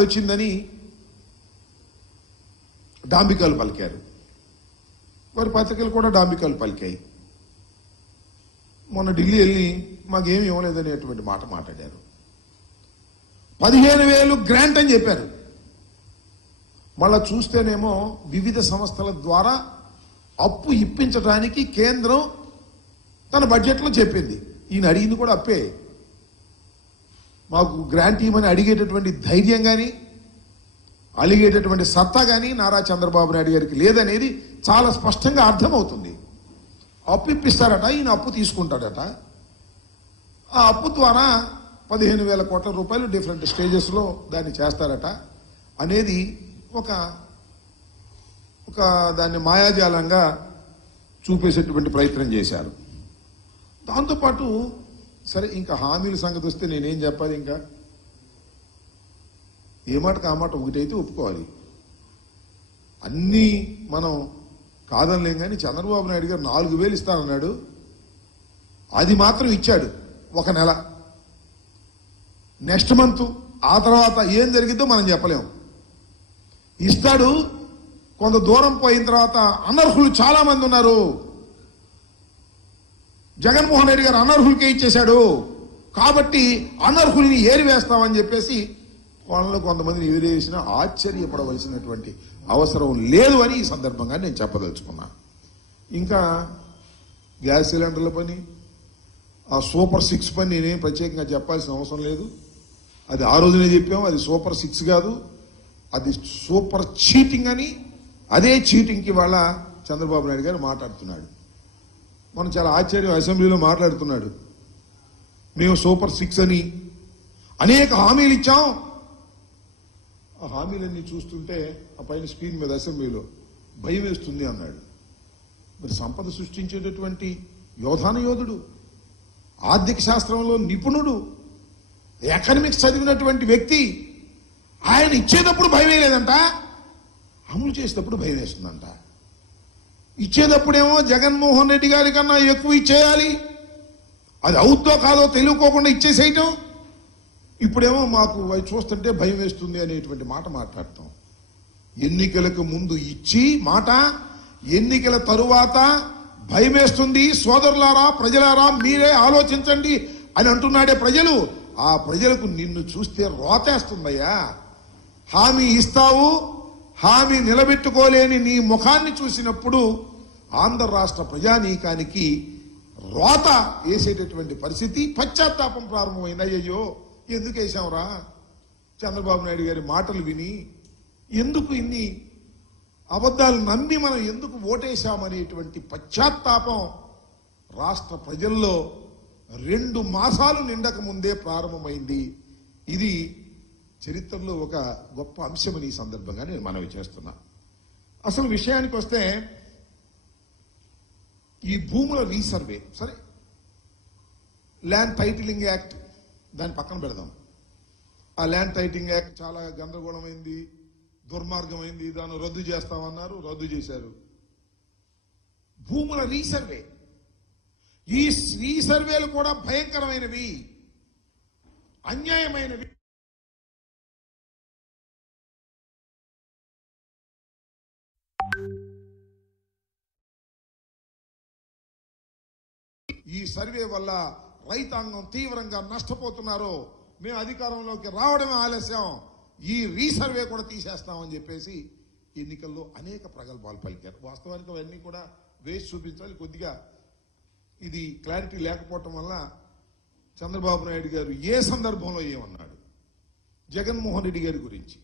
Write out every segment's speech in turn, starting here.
వచ్చిందని డాంబికాలు పలికారు. వారి పత్రికలు కూడా డాంబికాలు పలికాయి. మొన్న ఢిల్లీ వెళ్ళి మాకేమి ఇవ్వలేదనేటువంటి మాట మాట్లాడారు. 15,000 గ్రాంట్ అని చెప్పారు. మళ్ళా చూస్తేనేమో వివిధ సంస్థల ద్వారా అప్పు ఇప్పించడానికి కేంద్రం తన బడ్జెట్లో చెప్పింది. ఈయన అడిగింది కూడా అప్పే. మాకు గ్రాంట్ ఇవ్వమని అడిగేటటువంటి ధైర్యం కానీ అలిగేటటువంటి సత్తా కానీ నారా చంద్రబాబు నాయుడు గారికి లేదనేది చాలా స్పష్టంగా అర్థమవుతుంది. అప్పు ఇప్పిస్తారట, ఈయన అప్పు తీసుకుంటాడట. ఆ అప్పు ద్వారా 15,000 కోట్ల రూపాయలు డిఫరెంట్ స్టేజెస్లో దాన్ని చేస్తారట అనేది ఒక దాన్ని మాయాజాలంగా చూపేసేటువంటి ప్రయత్నం చేశారు. దాంతోపాటు సరే ఇంకా హామీల సంగతి వస్తే నేనేం చెప్పాలి? ఇంకా ఏ మాటకు ఆ మాట ఒకటైతే ఒప్పుకోవాలి. అన్నీ మనం కాదనలేం. కానీ చంద్రబాబు నాయుడు గారు 4,000 ఇస్తానన్నాడు. అది మాత్రం ఇచ్చాడు ఒక నెల. నెక్స్ట్ మంత్ ఆ తర్వాత ఏం జరిగిద్దో మనం చెప్పలేము. ఇస్తాడు, కొంత దూరం పోయిన తర్వాత అనర్హులు చాలా మంది ఉన్నారు. జగన్మోహన్ రెడ్డి గారు అనర్హులకే ఇచ్చేశాడు కాబట్టి అనర్హుల్ని ఏరివేస్తామని చెప్పేసి వాళ్ళలో కొంతమందిని ఏరివేసినా ఆశ్చర్యపడవలసినటువంటి అవసరం లేదు అని ఈ సందర్భంగా నేను చెప్పదలుచుకున్నా. ఇంకా గ్యాస్ సిలిండర్ల పని, ఆ సూపర్ 6 పని నేనేం ప్రత్యేకంగా చెప్పాల్సిన అవసరం లేదు. అది ఆ రోజునే చెప్పాము. అది సూపర్ 6 కాదు, అది సూపర్ చీటింగ్ అని. అదే చీటింగ్కి వాళ్ళ చంద్రబాబు నాయుడు గారు మాట్లాడుతున్నాడు. మనం చాలా ఆశ్చర్యం, అసెంబ్లీలో మాట్లాడుతున్నాడు. మేము సూపర్ 6 అని అనేక హామీలు ఇచ్చాం. ఆ హామీలన్నీ చూస్తుంటే ఆ పైన స్క్రీన్ మీద అసెంబ్లీలో భయం వేస్తుంది అన్నాడు. మరి సంపద సృష్టించేటటువంటి యోధాన యోధుడు, ఆర్థిక శాస్త్రంలో నిపుణుడు, ఎకనామిక్స్ చదివినటువంటి వ్యక్తి, ఆయన ఇచ్చేటప్పుడు భయం వేయలేదంట, అమలు చేసేటప్పుడు భయం వేస్తుందంట. ఇచ్చేటప్పుడేమో జగన్మోహన్ రెడ్డి గారి కన్నా ఎక్కువ ఇచ్చేయాలి, అది అవుద్దో కాదో తెలియకోకుండా ఇచ్చేసేయటం. ఇప్పుడేమో మాకు అవి చూస్తుంటే భయం వేస్తుంది అనేటువంటి మాట మాట్లాడటం. ఎన్నికలకు ముందు ఇచ్చి మాట, ఎన్నికల తరువాత భయం వేస్తుంది. సోదరులారా, ప్రజలారా, మీరే ఆలోచించండి అని అంటున్నాడే ప్రజలు. ఆ ప్రజలకు నిన్ను చూస్తే రోతేస్తుందయ్యా. హామీ ఇస్తావు, హామీ నిలబెట్టుకోలేని నీ ముఖాన్ని చూసినప్పుడు ఆంధ్ర రాష్ట్ర ప్రజానీకానికి రోత వేసేటటువంటి పరిస్థితి, పశ్చాత్తాపం ప్రారంభమైంది. అయ్యయ్యో ఎందుకు వేసాంరా, చంద్రబాబు నాయుడు గారి మాటలు విని ఎందుకు ఇన్ని అబద్ధాలు నమ్మి మనం ఎందుకు ఓటేశామనేటువంటి పశ్చాత్తాపం రాష్ట్ర ప్రజల్లో 2 మాసాలు నిండక ముందే ప్రారంభమైంది. ఇది చరిత్రలో ఒక గొప్ప అంశమని ఈ సందర్భంగా నేను మనవి చేస్తున్నా. అసలు విషయానికి వస్తే ఈ భూముల రీసర్వే, సరే ల్యాండ్ టైటిలింగ్ యాక్ట్ దాని పక్కన పెడదాం. ఆ ల్యాండ్ టైటిలింగ్ యాక్ట్ చాలా గందరగోళమైంది, దుర్మార్గమైంది. దాన్ని రద్దు చేస్తామన్నారు, రద్దు చేశారు. భూముల రీసర్వే, ఈ రీసర్వేలు కూడా భయంకరమైనవి, అన్యాయమైనవి. ఈ సర్వే వల్ల రైతాంగం తీవ్రంగా నష్టపోతున్నారు. మేము అధికారంలోకి రావడమే ఆలస్యం, ఈ రీసర్వే కూడా తీసేస్తామని చెప్పేసి ఎన్నికల్లో అనేక ప్రగల్భాలు పలికారు. వాస్తవానికి అవన్నీ కూడా వేసి చూపించాలి. కొద్దిగా ఇది క్లారిటీ లేకపోవటం వల్ల చంద్రబాబు నాయుడు గారు ఏ సందర్భంలో ఏమన్నాడు, జగన్మోహన్ రెడ్డి గారి గురించి,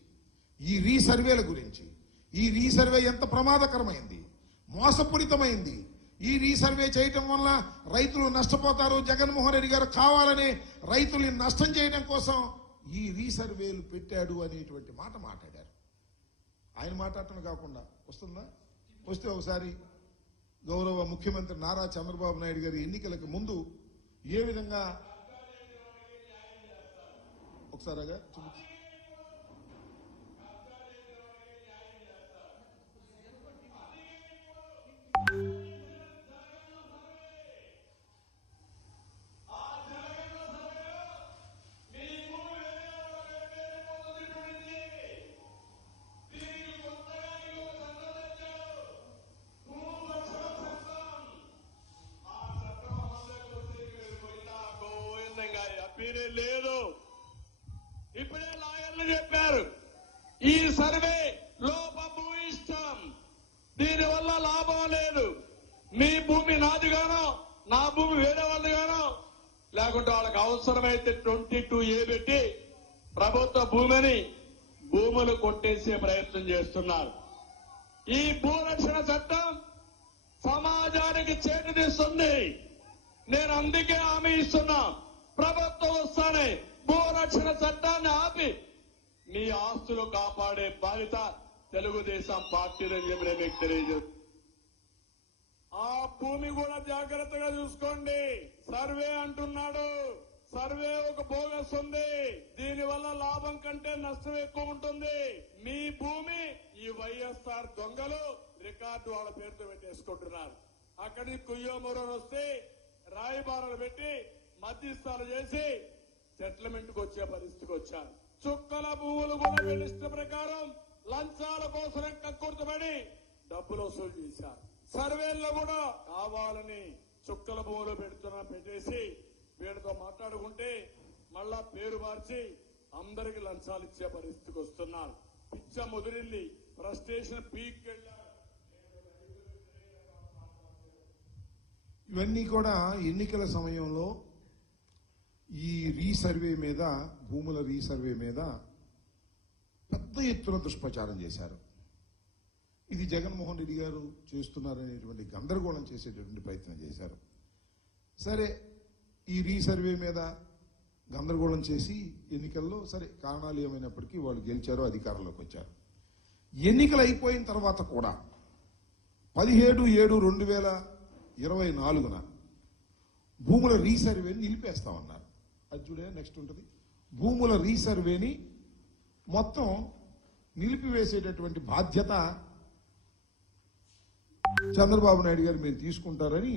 ఈ రీసర్వేల గురించి, ఈ రీసర్వే ఎంత ప్రమాదకరమైంది, మోసపూరితమైంది, ఈ రీసర్వే చేయటం వల్ల రైతులు నష్టపోతారు, జగన్మోహన్ రెడ్డి గారు కావాలని రైతుల్ని నష్టం చేయడం కోసం ఈ రీసర్వేలు పెట్టాడు అనేటువంటి మాట మాట్లాడారు. ఆయన మాట్లాడటమే కాకుండా వస్తుందా, వస్తే ఒకసారి గౌరవ ముఖ్యమంత్రి నారా చంద్రబాబు నాయుడు గారి ఎన్నికలకు ముందు ఏ విధంగా ఒకసారిగా చూపించు. చెప్పారు. ఈ సర్వే లోపభూయిష్టం, దీనివల్ల లాభం లేదు. మీ భూమి నాదిగానో, నా భూమి వేరే వాళ్ళదిగానో, లేకుంటే వాళ్ళకి అవసరమైతే 22A పెట్టి ప్రభుత్వ భూములు కొట్టేసే ప్రయత్నం చేస్తున్నారు. ఈ భూరక్షణ చట్టం సమాజానికి చేటునిస్తుంది. నేను అందుకే హామీ ఇస్తున్నా, ప్రభుత్వం వస్తానే భూరక్షణ చట్టాన్ని ఆపి మీ ఆస్తులు కాపాడే బాధ్యత తెలుగుదేశం పార్టీదని చెప్పి నేను మీకు తెలియజేస్తాను. ఆ భూమి కూడా జాగ్రత్తగా చూసుకోండి. సర్వే అంటున్నాడు, సర్వే ఒక బోగస్ ఉంది. దీనివల్ల లాభం కంటే నష్టం ఎక్కువ ఉంటుంది. మీ భూమి ఈ వైఎస్ఆర్ దొంగలు రికార్డు వాళ్ళ పేరుతో పెట్టేసుకుంటున్నారు. అక్కడి కుయ్యోమూరని వస్తే రాయబారాలు పెట్టి మధ్యస్థాలు చేసి సెటిల్మెంట్ కు వచ్చే పరిస్థితికి వచ్చారు. చుక్కల భూములు కూడా వీళ్ళ ఇష్ట ప్రకారం లంచాల కోసం కక్కుర్తపడి డబ్బులు వసూలు చేశారు. సర్వేల్లో కూడా కావాలని చుక్కల భూములు పెట్టేసి వీళ్ళతో మాట్లాడుకుంటే మళ్ళా పేరు మార్చి అందరికి లంచాలు ఇచ్చే పరిస్థితికి వస్తున్నారు. పిచ్చ ముదిరింది, ఫ్రస్ట్రేషన్ పీక్ వెళ్ళారు. ఇవన్నీ కూడా ఎన్నికల సమయంలో ఈ రీసర్వే మీద, భూముల రీసర్వే మీద పెద్ద ఎత్తున దుష్ప్రచారం చేశారు. ఇది జగన్మోహన్ రెడ్డి గారు చేస్తున్నారనేటువంటి గందరగోళం చేసేటటువంటి ప్రయత్నం చేశారు. సరే, ఈ రీసర్వే మీద గందరగోళం చేసి ఎన్నికల్లో సరే కారణాలు ఏమైనప్పటికీ వాళ్ళు గెలిచారు, అధికారంలోకి వచ్చారు. ఎన్నికలు అయిపోయిన తర్వాత కూడా 17/7/2024 భూముల రీసర్వేని నిలిపేస్తామన్నారు. అది చూడే నెక్స్ట్ ఉంటుంది. భూముల రీసర్వేని మొత్తం నిలిపివేసేటటువంటి బాధ్యత చంద్రబాబు నాయుడు గారు మేము తీసుకుంటారని